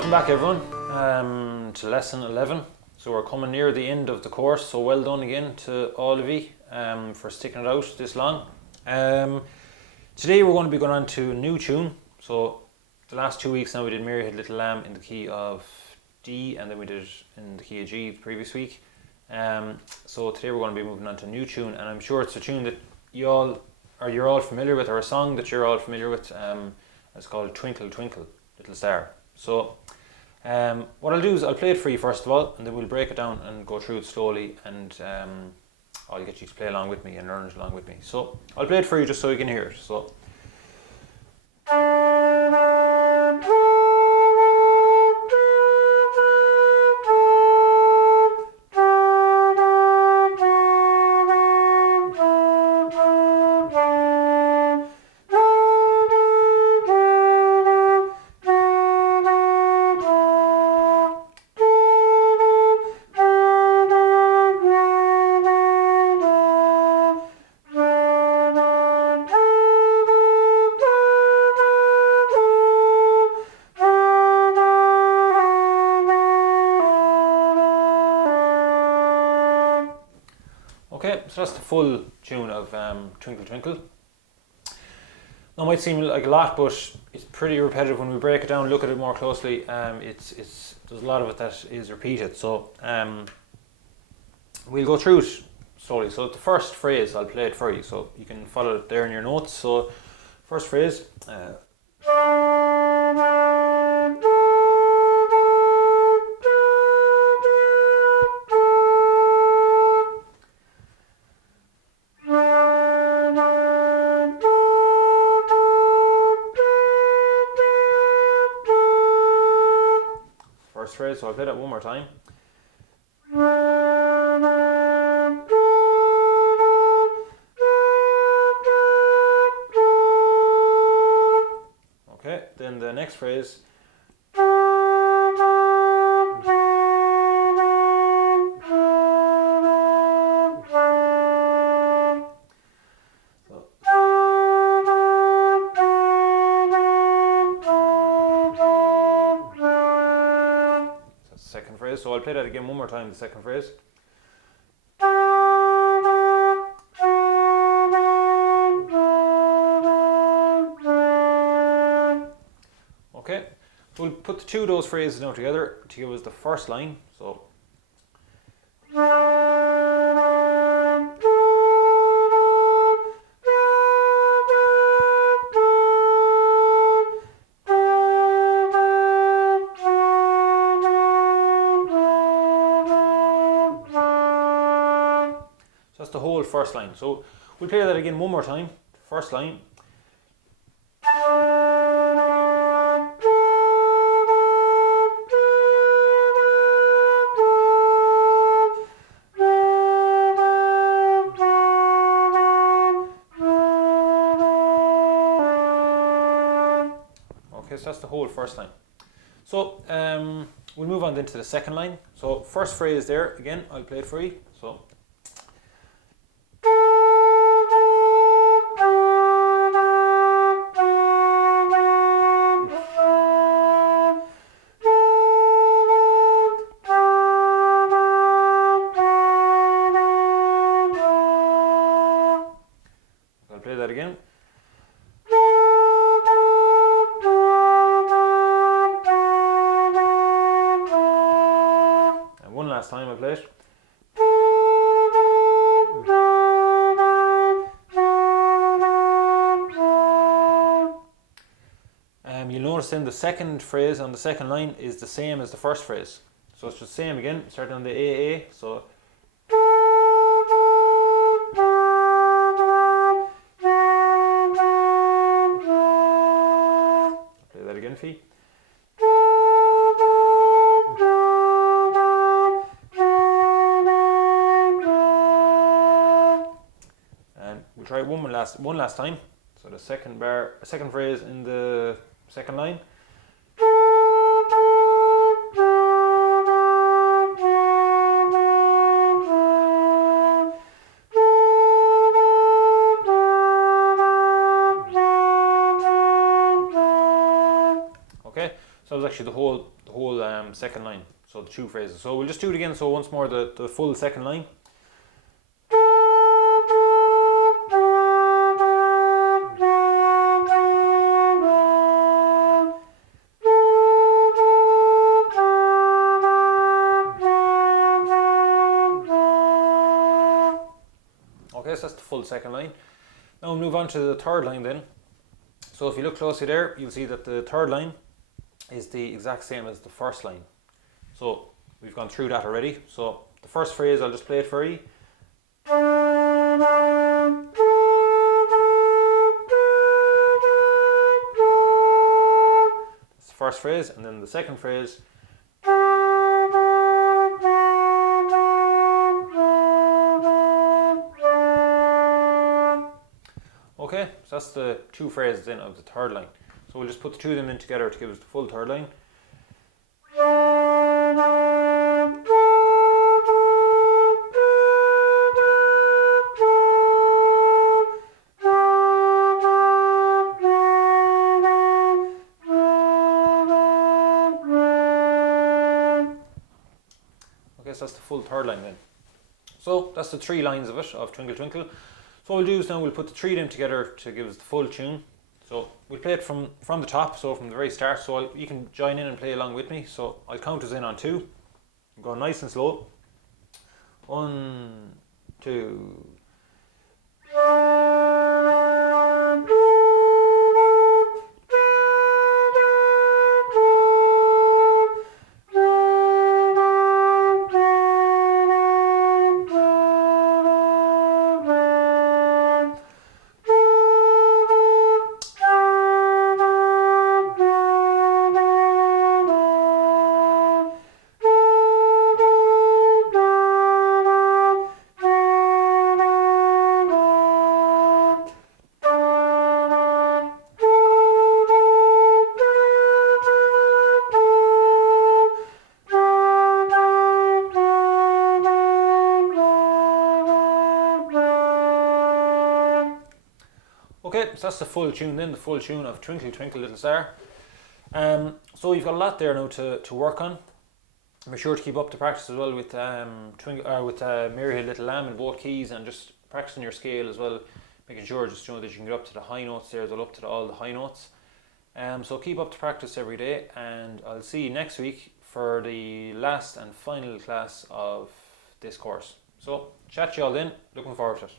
welcome back everyone to lesson 11. So we're coming near the end of the course, so well done again to all of you for sticking it out this long. Today we're going to be going on to a new tune. So the last 2 weeks now we did Mary Had Little Lamb in the key of D, and then we did it in the key of G the previous week. So today we're going to be moving on to a new tune, and I'm sure it's a tune that you're all familiar with, or a song that you're all familiar with. It's called Twinkle Twinkle Little Star. So what I'll do is I'll play it for you first of all, and then we'll break it down and go through it slowly, and I'll get you to play along with me and learn it along with me. So I'll play it for you just so you can hear it. So. Okay, so that's the full tune of Twinkle Twinkle. Now it might seem like a lot, but it's pretty repetitive when we break it down, look at it more closely. There's a lot of it that is repeated, so we'll go through it slowly. So the first phrase, I'll play it for you, so you can follow it there in your notes. So first phrase. Phrase, so I'll play that one more time. Okay, then the next phrase. Second phrase, so I'll play that again one more time, the second phrase. Okay, so we'll put the two of those phrases now together to give us the first line. So that's the whole first line. So we'll play that again one more time. First line. Okay, so that's the whole first line. So we'll move on then to the second line. So first phrase there, again, I'll play it for you. So. I'll play that again. And one last time I'll play it. You'll notice then the second phrase on the second line is the same as the first phrase. So it's just the same again, starting on the AA. So play that again for you. And we'll try it one last time. So the second phrase in the second line. Okay, so that was actually the the whole second line, so the two phrases. So we'll just do it again, so once more the full second line. Okay, so that's the full second line. Now we'll move on to the third line then. So if you look closely there, you'll see that the third line is the exact same as the first line. So we've gone through that already. So the first phrase, I'll just play it for you. That's the first phrase, and then the second phrase. Okay, so that's the two phrases in of the third line. So we'll just put the two of them in together to give us the full third line. Okay, so that's the full third line then. So that's the three lines of it, of Twinkle Twinkle. So what we'll do is now we'll put the three of them together to give us the full tune. So we'll play it from the top, so from the very start. So you can join in and play along with me. So I'll count us in on 2. Go nice and slow. 1, 2. Okay, so that's the full tune then, the full tune of Twinkle Twinkle Little Star. So you've got a lot there now to work on. Be sure to keep up the practice as well with Mary Had Little Lamb in both keys, and just practicing your scale as well, making sure just that you can get up to the high notes there, as well up to all the high notes. So keep up the practice every day, and I'll see you next week for the last and final class of this course. So chat to you all then, looking forward to it.